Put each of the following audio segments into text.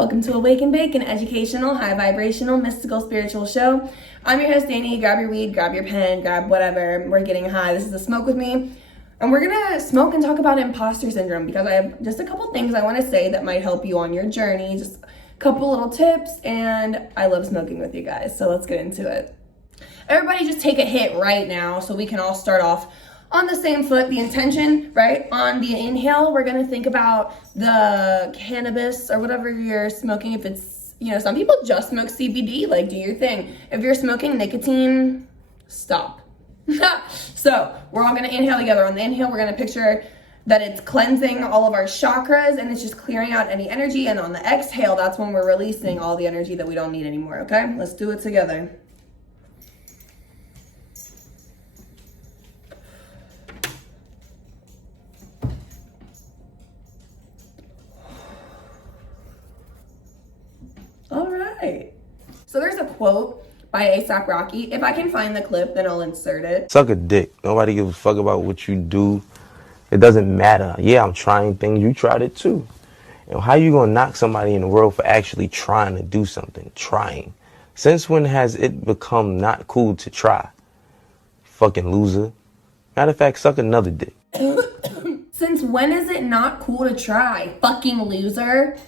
Welcome to Awake and Bake, an educational, high vibrational, mystical, spiritual show. I'm your host, Dani. Grab your weed, grab your pen, grab whatever. We're getting high. This is a smoke with me. And we're gonna smoke and talk about imposter syndrome because I have just a couple things I wanna say that might help you on your journey. Just a couple little tips, and I love smoking with you guys, so let's get into it. Everybody just take a hit right now so we can all start off on the same foot. The intention, right? On the inhale, we're gonna think about the cannabis or whatever you're smoking. If it's, some people just smoke CBD, like do your thing. If you're smoking nicotine, stop. So we're all gonna inhale together. On the inhale, we're gonna picture that it's cleansing all of our chakras and it's just clearing out any energy. And on the exhale, that's when we're releasing all the energy that we don't need anymore, okay? Let's do it together. All right. So there's a quote by A$AP Rocky. If I can find the clip, then I'll insert it. Suck a dick. Nobody gives a fuck about what you do. It doesn't matter. Yeah, I'm trying things. You tried it too. And how you gonna knock somebody in the world for actually trying to do something? Trying. Since when has it become not cool to try? Fucking loser. Matter of fact, suck another dick. Since when is it not cool to try? Fucking loser.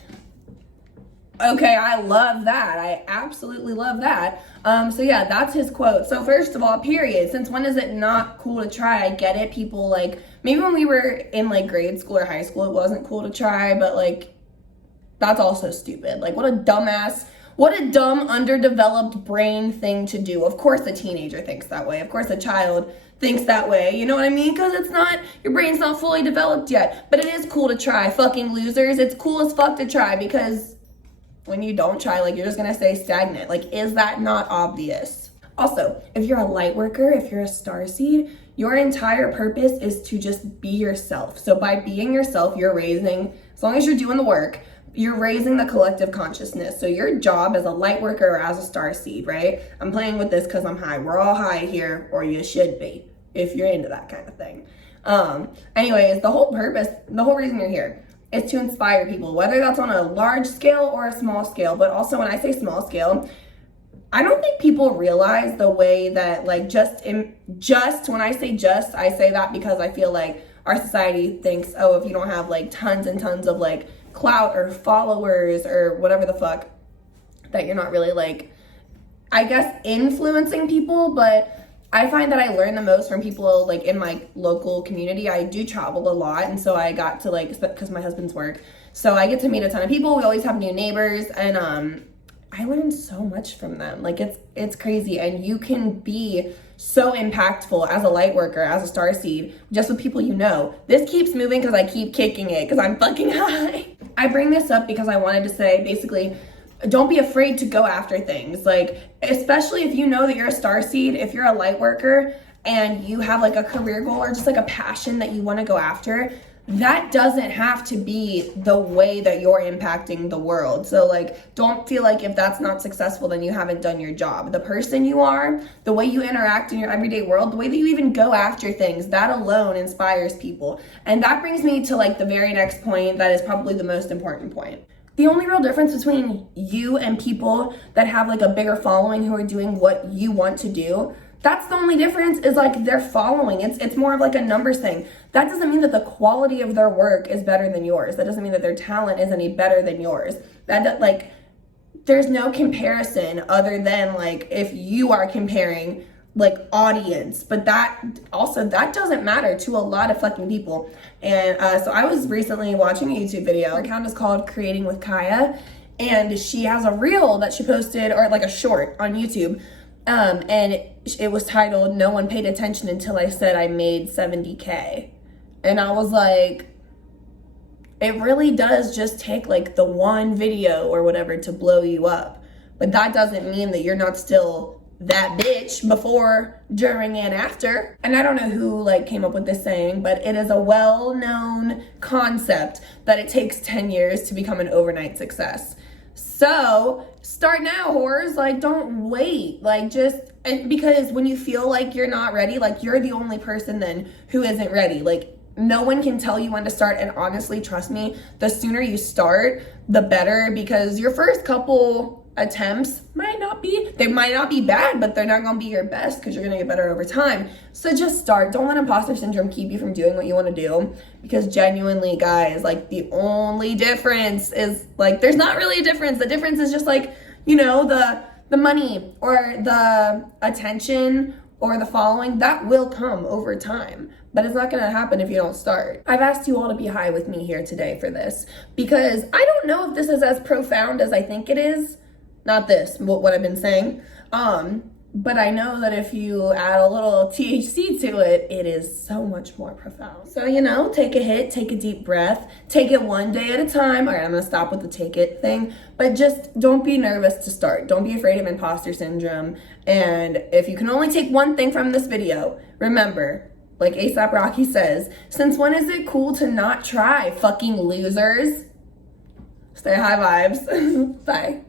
Okay, I love that. I absolutely love that. So yeah, that's his quote. So first of all, period. Since when is it not cool to try? I get it. People maybe when we were in grade school or high school, it wasn't cool to try, but that's also stupid. What a dumb, underdeveloped brain thing to do. Of course a teenager thinks that way. Of course a child thinks that way. You know what I mean? Because your brain's not fully developed yet. But it is cool to try, fucking losers. It's cool as fuck to try because when you don't try, you're just gonna stay stagnant. Is that not obvious? Also, if you're a light worker, if you're a starseed, your entire purpose is to just be yourself. So by being yourself, you're raising, as long as you're doing the work, you're raising the collective consciousness. So your job as a light worker or as a starseed, right? I'm playing with this because I'm high. We're all high here, or you should be, if you're into that kind of thing. Anyways, the whole reason you're here is to inspire people, whether that's on a large scale or a small scale. But also when I say small scale, I don't think people realize the way that when I say just, I say that because I feel like our society thinks, oh, if you don't have tons and tons of clout or followers or whatever the fuck, that you're not really I guess influencing people. But I find that I learn the most from people in my local community. I do travel a lot, and so I got to because my husband's work, so I get to meet a ton of people. We always have new neighbors, and I learned so much from them. It's crazy, and you can be so impactful as a light worker, as a starseed, just with people you know. This keeps moving because I keep kicking it because I'm fucking high. I bring this up because I wanted to say, basically, don't be afraid to go after things. Especially if you know that you're a starseed, if you're a light worker and you have a career goal or just a passion that you want to go after, that doesn't have to be the way that you're impacting the world. So don't feel if that's not successful, then you haven't done your job. The person you are, the way you interact in your everyday world, the way that you even go after things, that alone inspires people. And that brings me to the very next point that is probably the most important point. The only real difference between you and people that have a bigger following who are doing what you want to do, that's the only difference, is their following. It's more of a numbers thing. That doesn't mean that the quality of their work is better than yours. That doesn't mean that their talent is any better than yours. There's no comparison other than if you are comparing audience, but that doesn't matter to a lot of fucking people. And so I was recently watching a YouTube video. Her account is called Creating with Kaya, and she has a reel that she posted, or a short on YouTube, and it was titled "No One Paid Attention Until I Said I Made 70K." And I was it really does just take the one video or whatever to blow you up, but that doesn't mean that you're not still that bitch before, during, and after. And I don't know who came up with this saying, but it is a well-known concept that it takes 10 years to become an overnight success. So start now, whores. Don't wait. Because when you feel you're not ready, you're the only person then who isn't ready. no one can tell you when to start, and honestly, trust me, the sooner you start, the better, because your first couple attempts might not be bad, but they're not gonna be your best because you're gonna get better over time. So just start. Don't let imposter syndrome keep you from doing what you want to do, because genuinely, guys, like, the only difference is, like, there's not really a difference. The difference is just, like, you know, the money or the attention or the following, that will come over time, but it's not gonna happen if you don't start. I've asked you all to be high with me here today for this, because I don't know if this is as profound as I think it is. Not this, what I've been saying. But I know that if you add a little THC to it, it is so much more profound. So, you know, take a hit, take a deep breath, take it one day at a time. All right, I'm gonna stop with the take it thing, but just don't be nervous to start. Don't be afraid of imposter syndrome. And if you can only take one thing from this video, remember, like A$AP Rocky says, since when is it cool to not try, fucking losers? Stay high vibes. Bye.